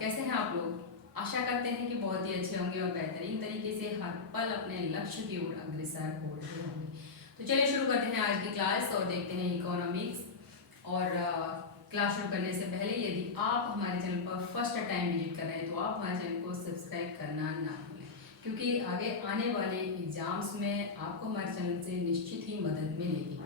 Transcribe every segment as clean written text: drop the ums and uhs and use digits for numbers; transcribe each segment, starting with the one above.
कैसे हैं आप लोग। आशा करते हैं कि बहुत ही अच्छे होंगे और बेहतरीन तरीके से हर पल अपने लक्ष्य की ओर अग्रसर हो रहे होंगे। तो चलिए शुरू करते हैं आज की क्लास और देखते हैं इकोनॉमिक्स। और क्लास शुरू करने से पहले यदि आप हमारे चैनल पर फर्स्ट टाइम विजिट कर रहे हैं तो आप हमारे चैनल को सब्सक्राइब करना ना भूलें, क्योंकि आगे आने वाले एग्जाम्स में आपको हमारे चैनल से निश्चित ही मदद मिलेगी।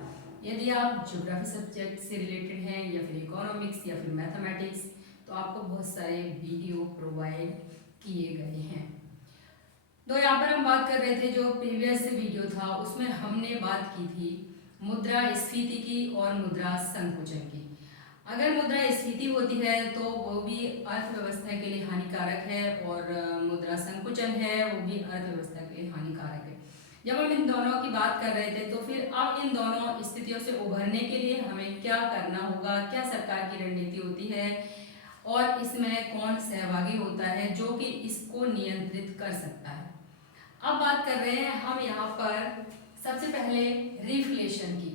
यदि आप ज्योग्राफी सब्जेक्ट से रिलेटेड हैं या फिर इकोनॉमिक्स या फिर मैथमेटिक्स, तो आपको बहुत सारे वीडियो प्रोवाइड किए गए हैं। तो यहाँ पर हम बात कर रहे थे, जो प्रीवियस वीडियो था उसमें हमने बात की थी मुद्रास्फीति की और मुद्रा संकुचन की। अगर मुद्रास्फीति होती है तो वो भी अर्थव्यवस्था के लिए हानिकारक है और मुद्रा संकुचन है वो भी अर्थव्यवस्था के लिए हानिकारक है। जब हम इन दोनों की बात कर रहे थे तो फिर अब इन दोनों स्थितियों से उभरने के लिए हमें क्या करना होगा, क्या सरकार की रणनीति होती है और इसमें कौन सहभागी होता है जो कि इसको नियंत्रित कर सकता है। अब बात कर रहे हैं हम यहाँ पर सबसे पहले रिफ्लेशन की,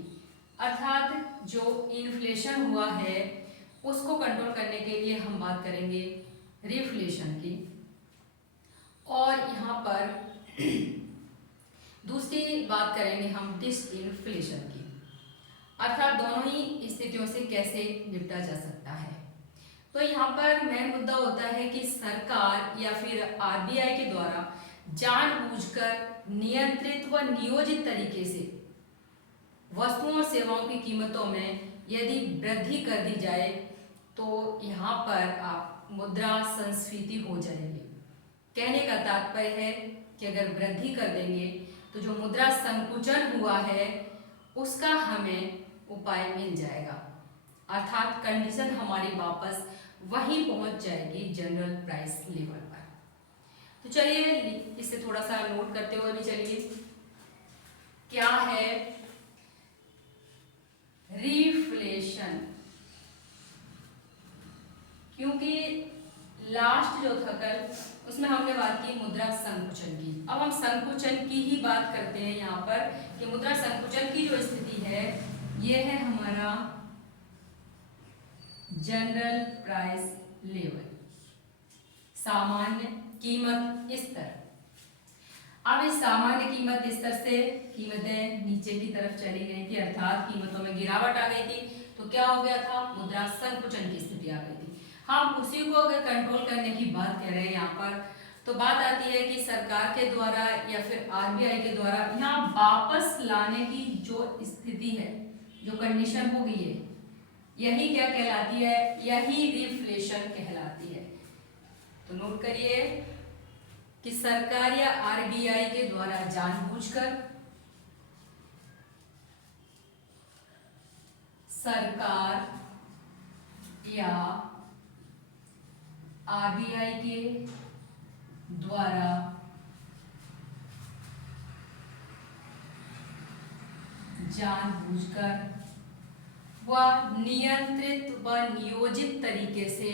अर्थात जो इन्फ्लेशन हुआ है उसको कंट्रोल करने के लिए हम बात करेंगे रिफ्लेशन की। और यहाँ पर दूसरी बात करेंगे हम डिसइन्फ्लेशन की, अर्थात दोनों ही स्थितियों से कैसे निपटा जा सकता है। तो यहाँ पर मेन मुद्दा होता है कि सरकार या फिर आरबीआई के द्वारा जानबूझकर नियंत्रित व नियोजित तरीके से वस्तुओं और सेवाओं की कीमतों में यदि वृद्धि कर दी जाए तो यहाँ पर आप मुद्रा संस्फीति हो जाएगी। कहने का तात्पर्य है कि अगर वृद्धि कर देंगे तो जो मुद्रा संकुचन हुआ है उसका हमें उपाय मिल जाएगा, अर्थात कंडीशन हमारी वापस वहीं पहुंच जाएगी जनरल प्राइस लेवल पर। तो चलिए इसे थोड़ा सा नोट करते हुए भी चलिए, क्या है रिफ्लेशन। क्योंकि लास्ट जो था कल उसमें हमने बात की मुद्रा संकुचन की, अब हम संकुचन की ही बात करते हैं यहाँ पर कि मुद्रा संकुचन की जो स्थिति है ये है हमारा जनरल प्राइस लेवल, सामान्य कीमत स्तर। अब इस सामान्य कीमत स्तर से कीमतें नीचे की तरफ चली गई थी, अर्थात कीमतों में गिरावट आ गई थी, तो क्या हो गया था, मुद्रा संकुचन की स्थिति आ गई थी। हम उसी को अगर कंट्रोल करने की बात कर रहे हैं यहाँ पर, तो बात आती है कि सरकार के द्वारा या फिर आरबीआई के द्वारा यहाँ वापस लाने की जो स्थिति है, जो कंडीशन हो गई है, यही क्या कहलाती है, यही रिफ्लेशन कहलाती है। तो नोट करिए कि सरकार या आरबीआई के द्वारा जानबूझकर, सरकार या आरबीआई के द्वारा जानबूझकर व नियंत्रित व नियोजित तरीके से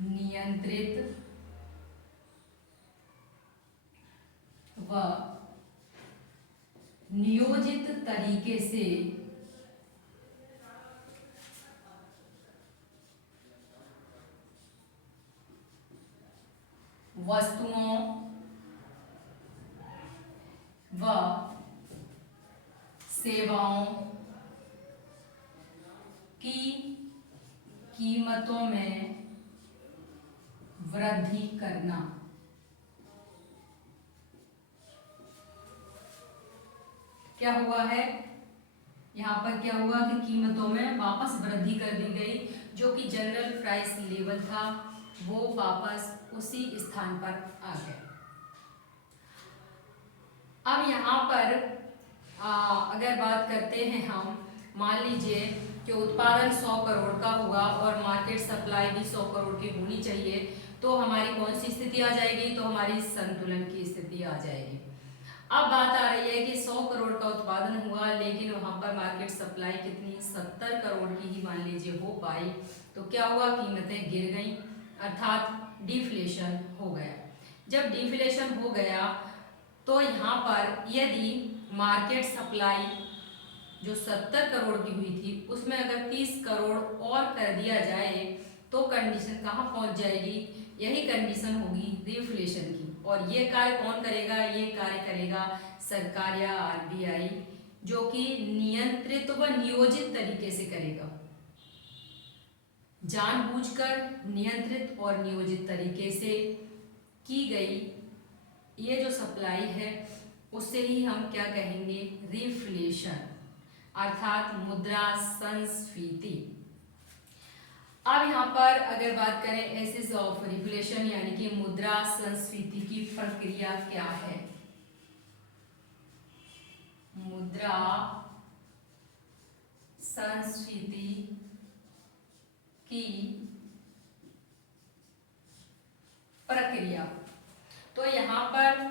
नियंत्रित व नियोजित तरीके से वस्तुओं व सेवाओं की कीमतों में वृद्धि करना। क्या हुआ है यहाँ पर, क्या हुआ कि कीमतों में वापस वृद्धि कर दी गई, जो कि जनरल प्राइस लेवल था वो वापस उसी स्थान पर आ गया। अब यहाँ पर अगर बात करते हैं हम, मान लीजिए कि उत्पादन 100 करोड़ का हुआ और मार्केट सप्लाई भी 100 करोड़ की होनी चाहिए, तो हमारी कौन सी स्थिति आ जाएगी, तो हमारी संतुलन की स्थिति आ जाएगी। अब बात आ रही है कि 100 करोड़ का उत्पादन हुआ लेकिन वहां पर मार्केट सप्लाई कितनी, 70 करोड़ की ही मान लीजिए हो पाई, तो क्या हुआ, कीमतें गिर गई, अर्थात डिफ्लेशन हो गया। जब डिफ्लेशन हो गया तो यहाँ पर यदि मार्केट सप्लाई जो 70 करोड़ की हुई थी उसमें अगर 30 करोड़ और कर दिया जाए तो कंडीशन कहाँ पहुंच जाएगी, यही कंडीशन होगी रिफ्लेशन की। और ये कार्य कौन करेगा, ये कार्य करेगा सरकार या आरबीआई, जो कि नियंत्रित व नियोजित तरीके से करेगा। जानबूझकर नियंत्रित और नियोजित तरीके से की गई ये जो सप्लाई है उससे ही हम क्या कहेंगे, रिफ्लेशन, अर्थात मुद्रा संस्फीति। अब यहाँ पर अगर बात करें एसेस ऑफ रिफ्लेशन यानी कि मुद्रा संस्फीति की प्रक्रिया क्या है। मुद्रा संस्फीति की प्रक्रिया, तो यहाँ पर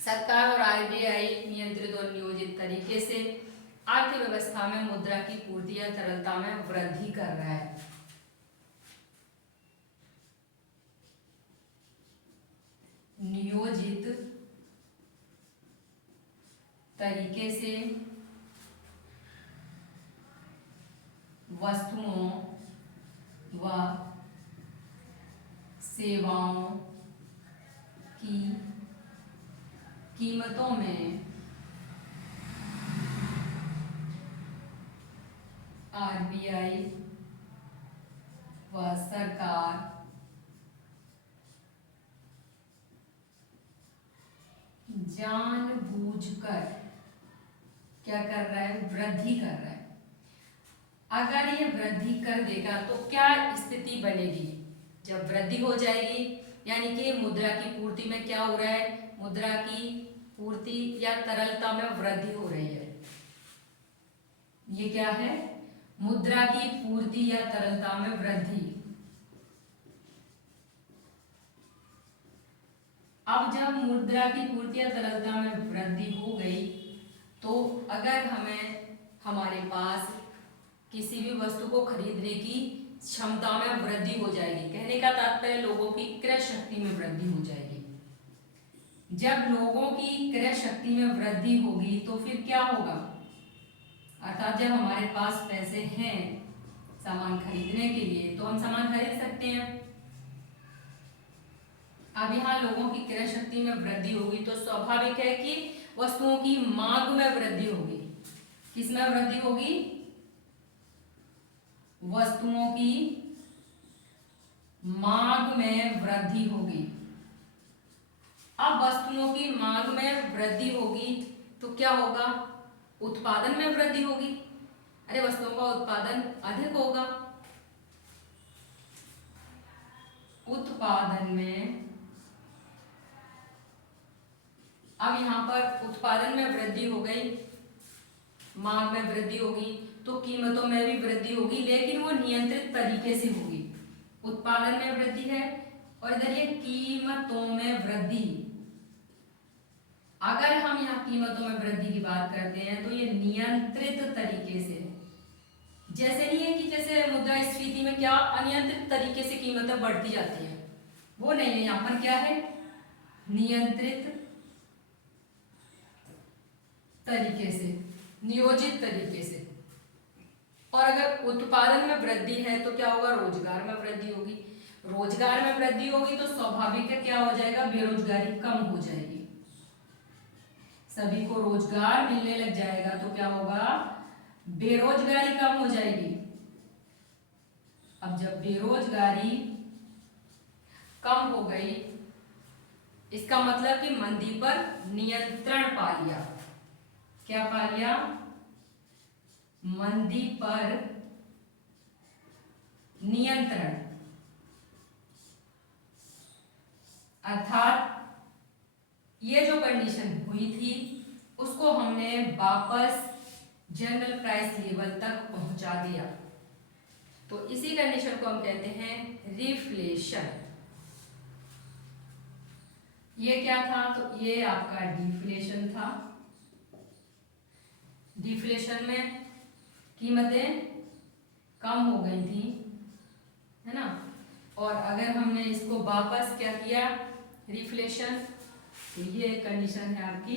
सरकार और आरबीआई नियंत्रित और नियोजित तरीके से अर्थव्यवस्था में मुद्रा की पूर्ति या तरलता में वृद्धि कर रहा है। नियोजित तरीके से वस्तुओं व सेवाओं की कीमतों में आरबीआई व सरकार जानबूझकर क्या कर रहा है, वृद्धि कर रहा है। अगर ये वृद्धि कर देगा तो क्या स्थिति बनेगी, जब वृद्धि हो जाएगी यानी कि मुद्रा की पूर्ति में क्या हो रहा है, मुद्रा की पूर्ति या तरलता में वृद्धि हो रही है। ये क्या है, मुद्रा की पूर्ति या तरलता में वृद्धि। अब जब मुद्रा की पूर्ति या तरलता में वृद्धि हो गई तो अगर हमें हमारे पास किसी भी वस्तु को खरीदने की क्षमता में वृद्धि हो जाएगी, कहने का तात्पर्य लोगों की क्रय शक्ति में वृद्धि हो जाएगी। जब लोगों की क्रय शक्ति में वृद्धि होगी तो फिर क्या होगा, अर्थात जब हमारे पास पैसे हैं सामान खरीदने के लिए तो हम सामान खरीद सकते हैं। अब यहाँ लोगों की क्रय शक्ति में वृद्धि होगी तो स्वाभाविक है कि वस्तुओं की मांग में वृद्धि होगी। किसमें वृद्धि होगी, वस्तुओं की मांग में वृद्धि होगी। अब वस्तुओं की मांग में वृद्धि होगी तो क्या होगा, उत्पादन में वृद्धि होगी। अरे वस्तुओं का उत्पादन अधिक होगा, उत्पादन में, अब यहाँ पर उत्पादन में वृद्धि हो गई, मांग में वृद्धि होगी तो कीमतों में भी वृद्धि होगी, लेकिन वो नियंत्रित तरीके से होगी। उत्पादन में वृद्धि है और इधर ये कीमतों में वृद्धि। अगर हम यहाँ कीमतों में वृद्धि की बात करते हैं तो ये नियंत्रित तरीके से, जैसे नहीं है कि जैसे मुद्रास्फीति में क्या अनियंत्रित तरीके से कीमतें बढ़ती जाती है, वो नहीं है। यहाँ पर क्या है, नियंत्रित तरीके से, नियोजित तरीके से। और अगर उत्पादन में वृद्धि है तो क्या होगा, रोजगार में वृद्धि होगी। रोजगार में वृद्धि होगी तो स्वाभाविक है क्या हो जाएगा, बेरोजगारी कम हो जाएगी, सभी को रोजगार मिलने लग जाएगा तो क्या होगा, बेरोजगारी कम हो जाएगी। अब जब बेरोजगारी कम हो गई इसका मतलब कि मंदी पर नियंत्रण पा लिया। क्या पा लिया, मंदी पर नियंत्रण, अर्थात ये जो कंडीशन हुई थी उसको हमने वापस जनरल प्राइस लेवल तक पहुंचा दिया। तो इसी कंडीशन को हम कहते हैं रिफ्लेशन। ये क्या था, तो ये आपका डिफ्लेशन था। डिफ्लेशन में कीमतें कम हो गई थी, है ना, और अगर हमने इसको वापस क्या किया, रिफ्लेशन, तो ये कंडीशन है आपकी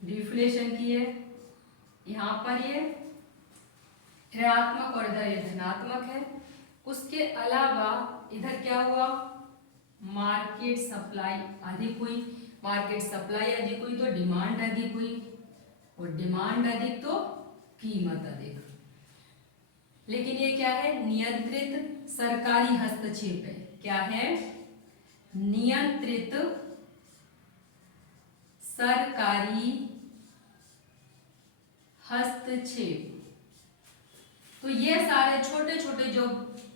डिफ्लेशन की है। यहाँ पर ये ऋणात्मक और इधर ये धनात्मक है। उसके अलावा इधर क्या हुआ, मार्केट सप्लाई अधिक हुई, मार्केट सप्लाई अधिक हुई तो डिमांड अधिक हुई, और डिमांड अधिक तो कीमत अधिक। लेकिन ये क्या है, नियंत्रित सरकारी हस्तक्षेप है। क्या है, नियंत्रित सरकारी हस्तक्षेप। तो ये सारे छोटे छोटे जो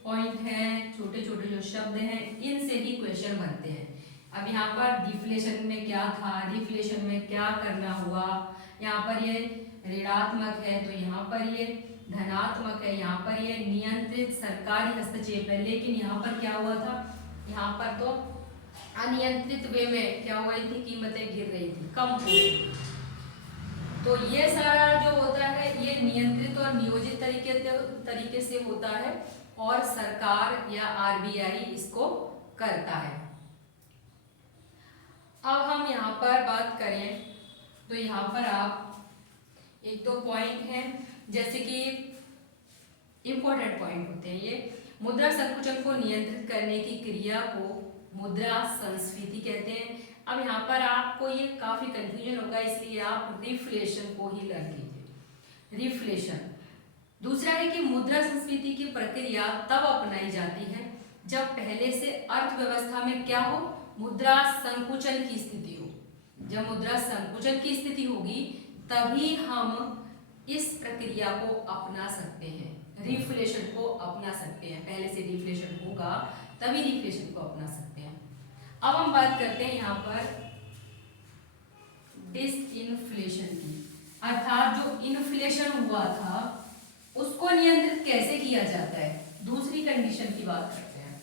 पॉइंट हैं, छोटे छोटे जो शब्द हैं, इनसे ही क्वेश्चन बनते हैं। अब यहाँ पर डिफ्लेशन में क्या था, डिफ्लेशन में क्या करना हुआ, यहाँ पर ये ऋणात्मक है तो यहाँ पर ये धनात्मक है, यहाँ पर ये नियंत्रित सरकारी हस्तक्षेप है। लेकिन यहाँ पर क्या हुआ था, यहाँ पर तो अनियंत्रित वे में क्या हो रही थी, कीमतें गिर रही थी, कम हो रही थी। तो ये सारा जो होता है ये नियंत्रित और नियोजित तरीके से होता है, और सरकार या आरबीआई इसको करता है। अब हम यहाँ पर बात करें तो यहाँ पर आप एक दो पॉइंट हैं, जैसे कि इंपॉर्टेंट पॉइंट होते हैं ये। मुद्रा संकुचन को नियंत्रित करने की क्रिया को मुद्रा संस्फीति कहते हैं। अब यहाँ पर आपको ये काफी कंफ्यूजन होगा, इसलिए आप रिफ्लेशन को ही लर्न कीजिए। रिफ्लेशन दूसरा है कि मुद्रा संस्फीति की प्रक्रिया तब अपनाई जाती है जब पहले से अर्थव्यवस्था में क्या हो, मुद्रा संकुचन की स्थिति हो। जब मुद्रा संकुचन की स्थिति होगी तभी हम इस प्रक्रिया को अपना सकते हैं, रिफ्लेशन को अपना सकते हैं। पहले से रिफ्लेशन होगा तभी रिफ्लेशन को अपना सकते हैं। अब हम बात करते हैं यहाँ पर डिसइंफ्लेशन की, अर्थात जो इन्फ्लेशन हुआ था उसको नियंत्रित कैसे किया जाता है। दूसरी कंडीशन की बात करते हैं।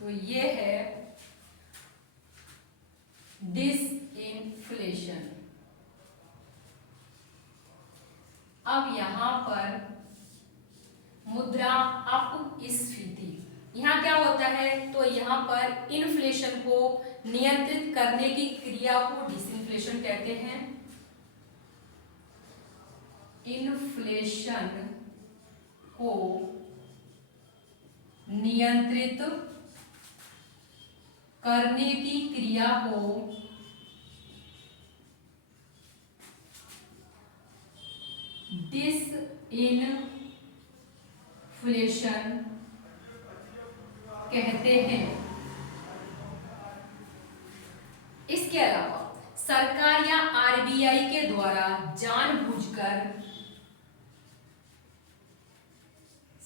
तो ये है डिसइंफ्लेशन। अब यहां पर मुद्रा अपस्फीति, यहाँ क्या होता है, तो यहाँ पर इन्फ्लेशन को नियंत्रित करने की क्रिया को डिसइंफ्लेशन कहते हैं। इन्फ्लेशन को नियंत्रित करने की क्रिया को डिसइन्फ्लेशन कहते हैं। इसके अलावा सरकार या आरबीआई के द्वारा जानबूझकर,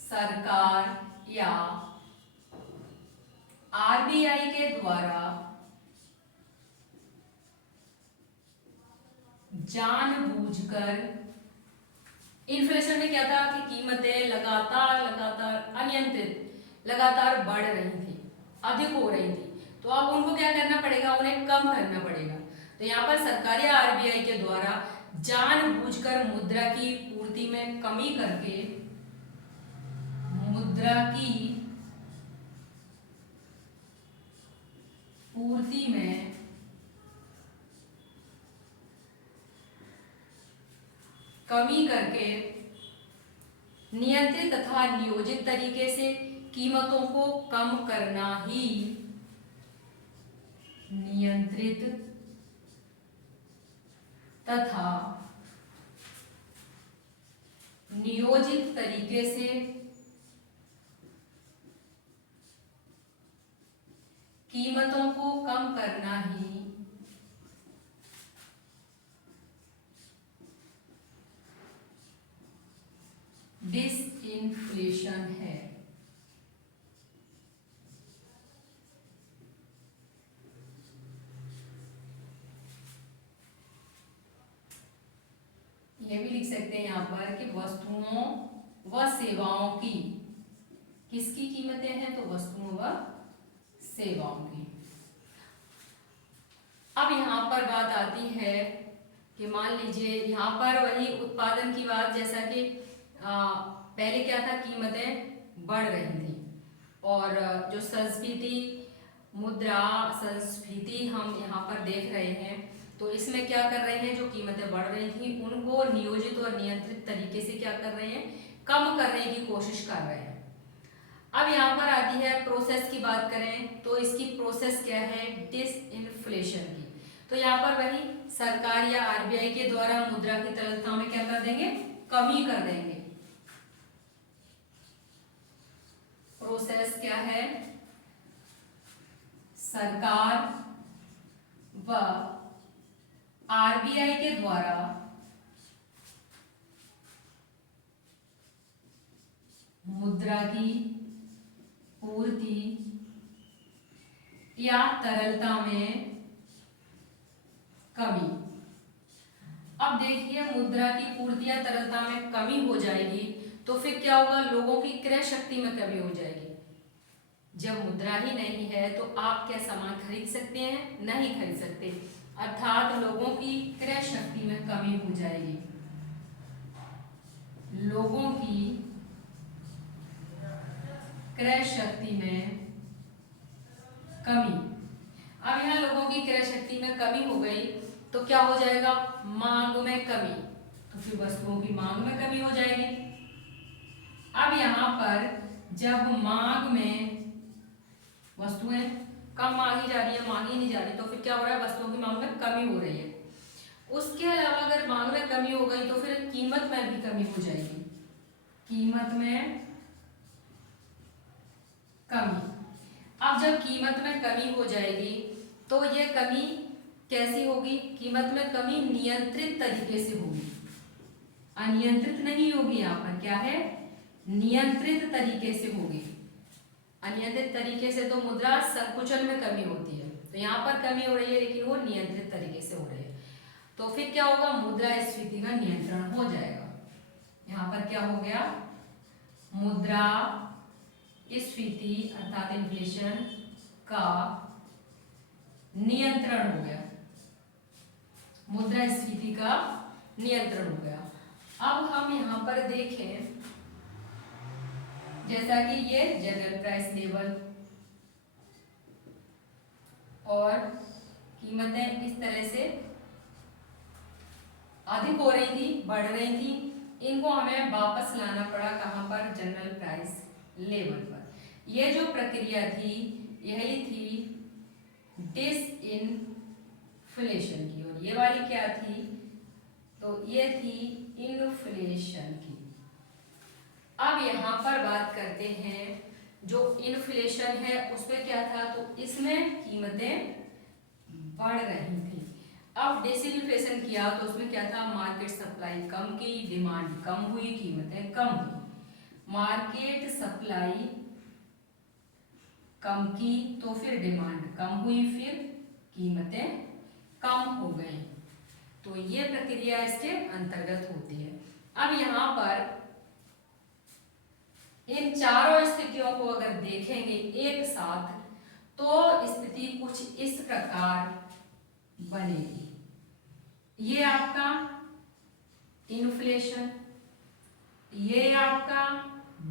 सरकार या आरबीआई के द्वारा जानबूझकर, इन्फ्लेशन में क्या था कि कीमतें लगातार अनियंत्रित लगातार बढ़ रही थी, अधिक हो रही थी, तो अब उनको क्या करना पड़ेगा, उन्हें कम करना पड़ेगा। तो यहाँ पर सरकार या आरबीआई के द्वारा जानबूझकर मुद्रा की पूर्ति में कमी करके, मुद्रा की पूर्ति में कमी करके नियंत्रित तथा नियोजित तरीके से कीमतों को कम करना ही नियंत्रित तथा नियोजित तरीके से कीमतों को कम करना ही डिसइंफ्लेशन है। ये भी लिख सकते हैं यहाँ पर कि वस्तुओं व सेवाओं की, किसकी कीमतें हैं, तो वस्तुओं व सेवाओं की। अब यहाँ पर बात आती है कि मान लीजिए यहाँ पर वही उत्पादन की बात, जैसा कि पहले क्या था, कीमतें बढ़ रही थी और जो संस्फीति मुद्रा संस्फीति हम यहाँ पर देख रहे हैं। तो इसमें क्या कर रहे हैं, जो कीमतें बढ़ रही थी उनको नियोजित और नियंत्रित तरीके से क्या कर रहे हैं, कम करने की कोशिश कर रहे हैं। अब यहाँ पर आती है प्रोसेस की बात करें तो इसकी प्रोसेस क्या है, डिसइंफ्लेशन की। तो यहाँ पर वही सरकार या आरबीआई के द्वारा मुद्रा की तरलता में क्या कर देंगे, कमी कर देंगे। प्रोसेस क्या है, सरकार व आरबीआई के द्वारा मुद्रा की पूर्ति या तरलता में कमी। अब देखिए मुद्रा की पूर्ति या तरलता में कमी हो जाएगी तो फिर क्या होगा, लोगों की क्रय शक्ति में कमी हो जाएगी। जब मुद्रा ही नहीं है तो आप क्या सामान खरीद सकते हैं, नहीं खरीद सकते, अर्थात लोगों की क्रय शक्ति में कमी हो जाएगी। लोगों की क्रय शक्ति में कमी। अब यहाँ लोगों की क्रय शक्ति में कमी हो गई तो क्या हो जाएगा, मांग में कमी, तो फिर वस्तुओं की मांग में कमी हो जाएगी। अब यहाँ पर जब मांग में वस्तुएं कम मांगी जा रही है, मांगी नहीं जा रही, तो फिर क्या हो रहा है, वस्तुओं की मांग में कमी हो रही है। उसके अलावा अगर मांग में कमी हो गई तो फिर कीमत में भी कमी हो जाएगी, कीमत में कमी। अब जब कीमत में कमी हो जाएगी तो ये कमी कैसी होगी, कीमत में कमी नियंत्रित तरीके से होगी, अनियंत्रित नहीं होगी। यहाँ पर क्या है, नियंत्रित तरीके से होगी। अनियंत्रित तरीके से तो मुद्रा संकुचन में कमी होती है, तो यहाँ पर कमी हो रही है लेकिन वो नियंत्रित तरीके से हो रही है। तो फिर क्या होगा, मुद्रास्फीति का नियंत्रण हो जाएगा। यहाँ पर क्या हो गया, मुद्रा स्फीति अर्थात इन्फ्लेशन का नियंत्रण हो गया, मुद्रास्फीति का नियंत्रण हो गया। अब हम यहाँ पर देखें जैसा कि ये जनरल प्राइस लेवल और कीमतें इस तरह से अधिक हो रही थी, बढ़ रही थी, इनको हमें वापस लाना पड़ा कहाँ पर, जनरल प्राइस लेवल पर। ये जो प्रक्रिया थी यही थी डिसइन्फ्लेशन की, और ये वाली क्या थी, तो ये थी इन्फ्लेशन की। अब यहाँ पर बात करते हैं जो इन्फ्लेशन है उसमें क्या था, तो इसमें कीमतें बढ़ रही थी। अब डिसइन्फ्लेशन किया तो उसमें क्या था, मार्केट सप्लाई कम की, डिमांड कम हुई, कीमतें कम हुई। मार्केट सप्लाई कम की तो फिर डिमांड कम हुई, फिर कीमतें कम हो गई। तो ये प्रक्रिया इसके अंतर्गत होती है। अब यहाँ पर इन चारों स्थितियों को अगर देखेंगे एक साथ तो स्थिति कुछ इस प्रकार बनेगी। ये आपका इन्फ्लेशन, ये आपका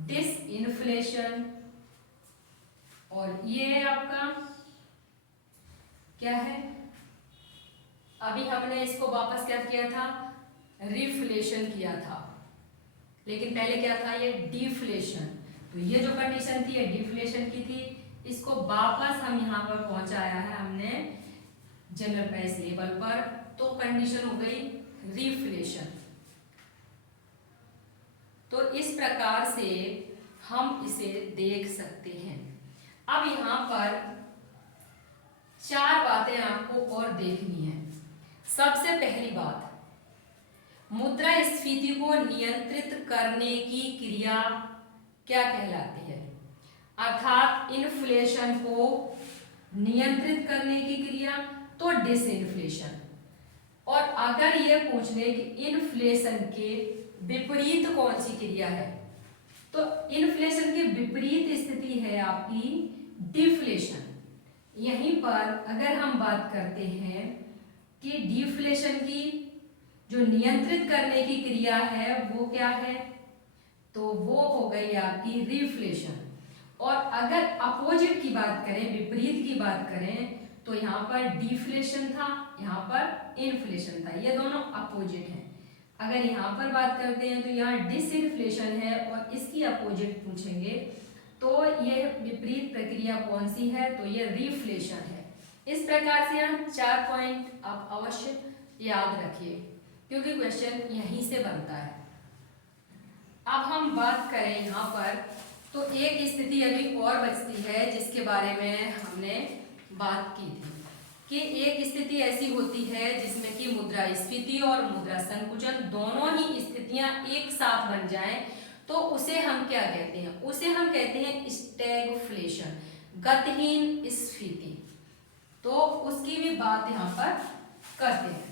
डिसइन्फ्लेशन, और ये आपका क्या है, अभी हमने इसको वापस क्या किया था, रिफ्लेशन किया था, लेकिन पहले क्या था, ये डिफ्लेशन। तो ये जो कंडीशन थी ये डिफ्लेशन की थी, इसको वापस हम यहाँ पर पहुंचाया है हमने जनरल प्राइस लेवल पर, तो कंडीशन हो गई रिफ्लेशन। तो इस प्रकार से हम इसे देख सकते हैं। अब यहाँ पर चार बातें आपको और देखनी है। सबसे पहली बात, मुद्रास्फीति को नियंत्रित करने की क्रिया क्या कहलाती है, अर्थात इन्फ्लेशन को नियंत्रित करने की क्रिया तो डिसइन्फ्लेशन। और अगर ये पूछ ले कि इन्फ्लेशन के विपरीत कौन सी क्रिया है, तो इन्फ्लेशन के विपरीत स्थिति है आपकी डिफ्लेशन। यहीं पर अगर हम बात करते हैं कि डिफ्लेशन की जो नियंत्रित करने की क्रिया है वो क्या है, तो वो हो गई आपकी रिफ्लेशन। और अगर अपोजिट की बात करें, विपरीत की बात करें, तो यहाँ पर डिफ्लेशन था, यहाँ पर इन्फ्लेशन था, ये दोनों अपोजिट हैं। अगर यहाँ पर बात करते हैं तो यहाँ डिसइन्फ्लेशन है और इसकी अपोजिट पूछेंगे तो ये विपरीत प्रक्रिया कौन सी है, तो ये रिफ्लेशन है। इस प्रकार से यहाँ 4 पॉइंट आप अवश्य याद रखिए क्योंकि क्वेश्चन यहीं से बनता है। अब हम बात करें यहाँ पर तो एक स्थिति अभी और बचती है जिसके बारे में हमने बात की थी कि एक स्थिति ऐसी होती है जिसमें कि मुद्रास्फीति और मुद्रा संकुचन दोनों ही स्थितियां एक साथ बन जाएं, तो उसे हम क्या कहते हैं, उसे हम कहते हैं स्टैगफ्लेशन, गतिहीन स्फीति। तो उसकी भी बात यहाँ पर करते हैं।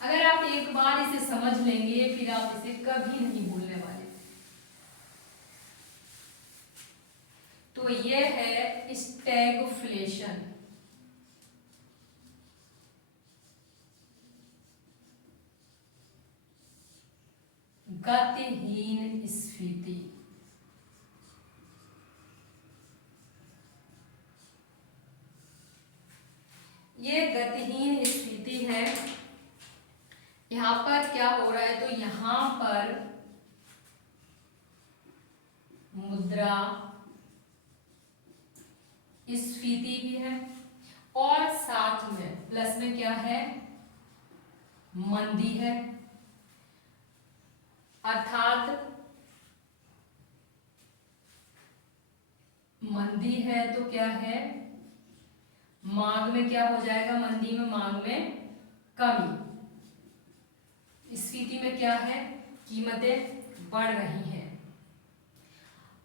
अगर आप एक बार इसे समझ लेंगे फिर आप इसे कभी नहीं भूलने वाले। तो ये है स्टैगफ्लेशन। गतिहीन स्फीति। ये गतिहीन स्फीति है। यहां पर क्या हो रहा है, तो यहां पर मुद्रा स्फीति भी है और साथ में प्लस में क्या है, मंदी है। अर्थात मंदी है तो क्या है, मांग में क्या हो जाएगा, मंदी में मांग में कमी। स्फीति में क्या है, कीमतें बढ़ रही हैं।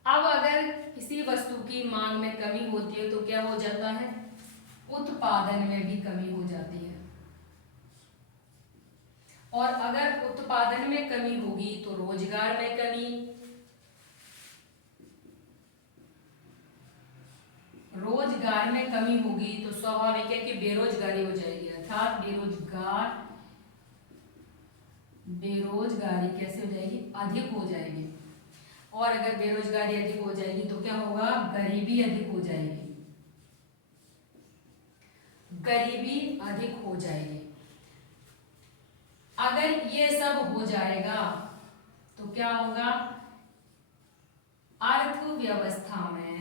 अब अगर किसी वस्तु की मांग में कमी होती है तो क्या हो जाता है, उत्पादन में भी कमी हो जाती है। और अगर उत्पादन में कमी होगी तो रोजगार में कमी, रोजगार में कमी होगी तो स्वाभाविक है कि बेरोजगारी हो जाएगी। अर्थात बेरोजगारी कैसे हो जाएगी, अधिक हो जाएगी। और अगर बेरोजगारी अधिक हो जाएगी तो क्या होगा, गरीबी अधिक हो जाएगी, गरीबी अधिक हो जाएगी। अगर ये सब हो जाएगा तो क्या होगा, अर्थव्यवस्था में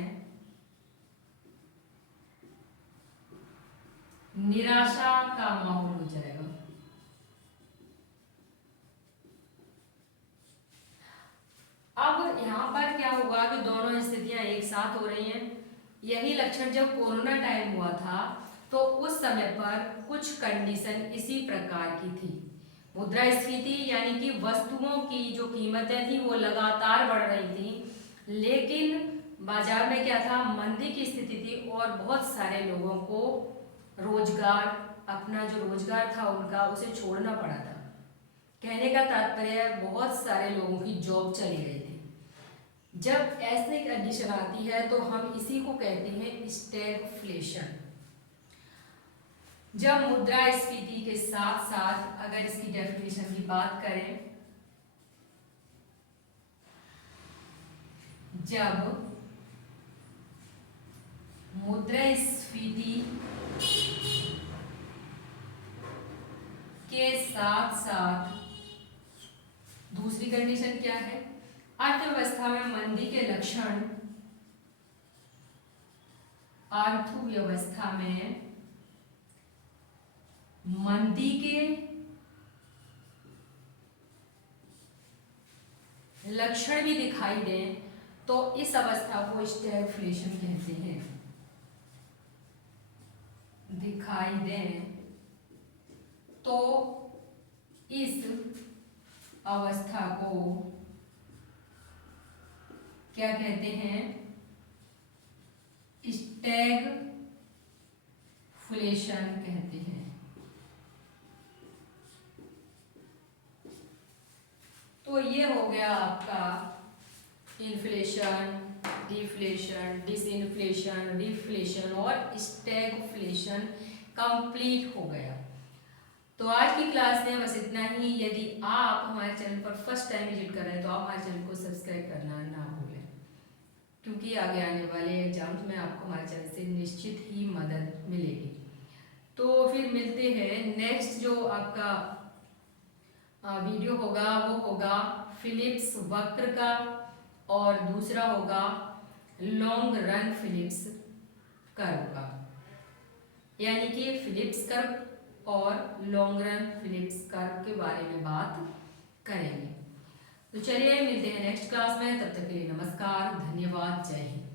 निराशा का माहौल हो जाएगा। अब यहाँ पर क्या हुआ कि दोनों स्थितियां एक साथ हो रही हैं। यही लक्षण जब कोरोना टाइम हुआ था तो उस समय पर कुछ कंडीशन इसी प्रकार की थी। मुद्रास्फीति यानी कि वस्तुओं की जो कीमतें थी वो लगातार बढ़ रही थी, लेकिन बाजार में क्या था, मंदी की स्थिति थी और बहुत सारे लोगों को रोजगार, अपना जो रोजगार था उनका, उसे छोड़ना पड़ा था। कहने का तात्पर्य बहुत सारे लोगों की जॉब चली गई थी। जब ऐसी कंडीशन आती है तो हम इसी को कहते हैं स्टैगफ्लेशन। जब मुद्रास्फीति के साथ साथ अगर इसकी डेफिनेशन की बात करें, जब मुद्रास्फीति के साथ साथ दूसरी कंडीशन क्या है, अर्थव्यवस्था में मंदी के लक्षण, अर्थव्यवस्था में मंदी के लक्षण भी दिखाई दें तो इस अवस्था को स्टैगफ्लेशन कहते हैं। दिखाई दें तो इस अवस्था को क्या कहते हैं, स्टैगफ्लेशन कहते हैं। तो ये हो गया आपका इन्फ्लेशन, डिफ्लेशन, डिसइन्फ्लेशन, रिफ्लेशन और स्टैगफ्लेशन कंप्लीट हो गया। तो आज की क्लास में बस इतना ही। यदि आप हमारे चैनल पर फर्स्ट टाइम विजिट कर रहे हैं तो आप हमारे चैनल को सब्सक्राइब करना ना भूलें, क्योंकि आगे आने वाले एग्जाम्स में आपको हमारे चैनल से निश्चित ही मदद मिलेगी। तो फिर मिलते हैं। नेक्स्ट जो आपका वीडियो होगा वो होगा फिलिप्स वक्र का, और दूसरा होगा लॉन्ग रन फिलिप्स कर्व का, यानी कि फिलिप्स कर्व और लॉन्ग रन फिलिप्स कर्व के बारे में बात करेंगे। तो चलिए मिलते हैं नेक्स्ट क्लास में, तब तक के लिए नमस्कार, धन्यवाद, जय हिंद।